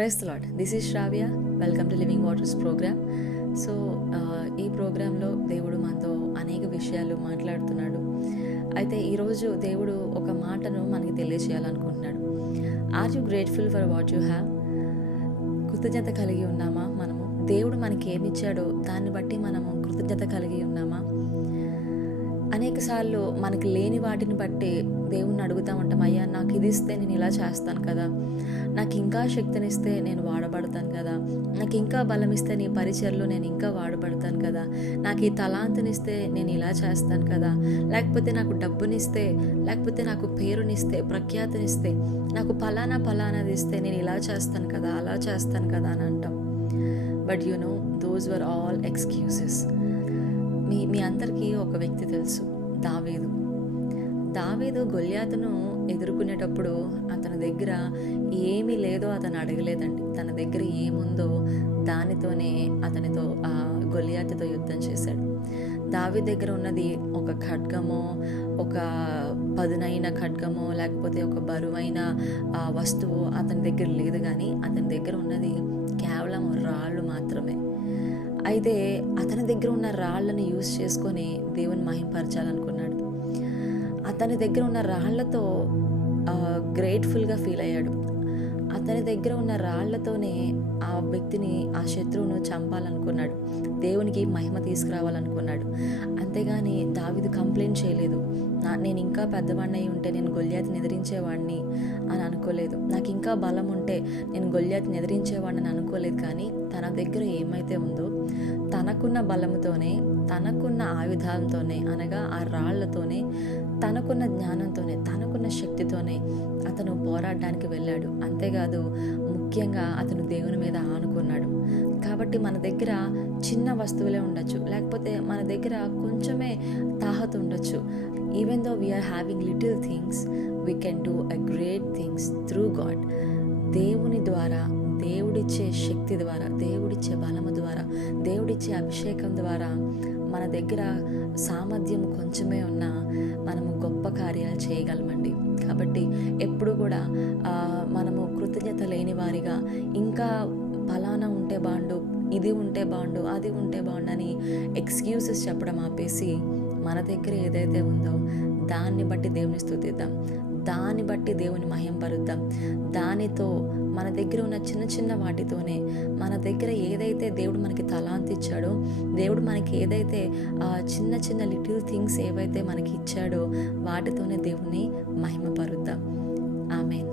Praise the lord. This is Shravya. Welcome to living waters program. So ఈ ప్రోగ్రాంలో దేవుడు మనతో అనేక విషయాలు మాట్లాడుతున్నాడు. అయితే ఈరోజు దేవుడు ఒక మాటను మనకి తెలియజేయాలనుకుంటున్నాడు. Are you grateful for what you have? కృతజ్ఞత కలిగి ఉన్నామా? మనము దేవుడు మనకి ఏమిచ్చాడో దాన్ని బట్టి మనము కృతజ్ఞత కలిగి ఉన్నామా? అనేకసార్లు మనకి లేని వాటిని బట్టి దేవుణ్ణి అడుగుతూ ఉంటాం, అయ్యా నాకు ఇది ఇస్తే నేను ఇలా చేస్తాను కదా, నాకు ఇంకా శక్తినిస్తే నేను వాడబడతాను కదా, నాకు ఇంకా బలం ఇస్తే నీ పరిచయలో నేను ఇంకా వాడబడతాను కదా, నాకు ఈ తలాంతునిస్తే నేను ఇలా చేస్తాను కదా, లేకపోతే నాకు డబ్బునిస్తే, లేకపోతే నాకు పేరునిస్తే, ప్రఖ్యాతినిస్తే, నాకు ఫలానాది ఇస్తే నేను ఇలా చేస్తాను కదా, అలా చేస్తాను కదా అని అంటాం. But you know those were all excuses. మీ అందరికీ ఒక వ్యక్తి తెలుసు, దావీదు గొల్యాతును ఎదుర్కొనేటప్పుడు అతని దగ్గర ఏమీ లేదో అతను అడగలేదండి. తన దగ్గర ఏముందో దానితోనే అతనితో ఆ గొల్యాతుతో యుద్ధం చేశాడు. దావీదు దగ్గర ఉన్నది ఒక ఖడ్గమో, ఒక పదునైన ఖడ్గమో, లేకపోతే ఒక బరువైన వస్తువు అతని దగ్గర లేదు, కానీ అతని దగ్గర ఉన్నది కేవలం రాళ్ళు మాత్రమే. అయితే అతని దగ్గర ఉన్న రాళ్ళని యూజ్ చేసుకొని దేవుని మహింపరచాలనుకున్నాడు. అతని దగ్గర ఉన్న రాళ్లతో గ్రేట్ఫుల్గా ఫీల్ అయ్యాడు. అతని దగ్గర ఉన్న రాళ్లతోనే ఆ వ్యక్తిని, ఆ శత్రువును చంపాలనుకున్నాడు. దేవునికి మహిమ తీసుకురావాలనుకున్నాడు. అంతేగాని దావీదు కంప్లైంట్ చేయలేదు, నేను ఇంకా పెద్దవాడిని అయి ఉంటే నేను గొల్యాతుని ఎదిరించేవాడిని అని అనుకోలేదు, నాకు ఇంకా బలం ఉంటే నేను గొల్యాతుని ఎదిరించేవాడిని అని అనుకోలేదు. కానీ తన దగ్గర ఏమైతే ఉందో తనకున్న బలంతోనే, తనకున్న ఆయుధాలతోనే, అనగా ఆ రాళ్లతోనే, తనకున్న జ్ఞానంతోనే, తనకున్న శక్తితోనే అతను పోరాడడానికి వెళ్ళాడు. అంతేకాదు, ముఖ్యంగా అతను దేవుని మీద ఆనుకున్నాడు. కాబట్టి మన దగ్గర చిన్న వస్తువులే ఉండొచ్చు, లేకపోతే మన దగ్గర కొంచెమే తాహత ఉండొచ్చు. Even though we are having little things, we can do a great things through God. దేవుని ద్వారా, దేవుడిచ్చే శక్తి ద్వారా, దేవుడిచ్చే బలము ద్వారా, దేవుడిచ్చే అభిషేకం ద్వారా మన దగ్గర సామర్థ్యం కొంచెమే ఉన్నా మనము గొప్ప కార్యాలు చేయగలమండి. కాబట్టి ఎప్పుడు కూడా మనము కృతజ్ఞత లేని వారిగా, ఇంకా ఫలానా ఉంటే బాగుండు, ఇది ఉంటే బాగుండు, అది ఉంటే బాగుండు అని ఎక్స్క్యూజెస్ చెప్పడం ఆపేసి మన దగ్గర ఏదైతే ఉందో దాన్ని బట్టి దేవుని స్తుతిద్దాం, దాన్ని బట్టి దేవుని మహింపరుద్దాం. దానితో మన దగ్గర ఉన్న చిన్న చిన్న వాటితోనే, మన దగ్గర ఏదైతే దేవుడు మనకి తలాంతి ఇచ్చాడో, దేవుడు మనకి ఏదైతే చిన్న చిన్న లిటిల్ థింగ్స్ ఏవైతే మనకి ఇచ్చాడో వాటితోనే దేవుని మహిమపరుద్దాం. ఆమేన్.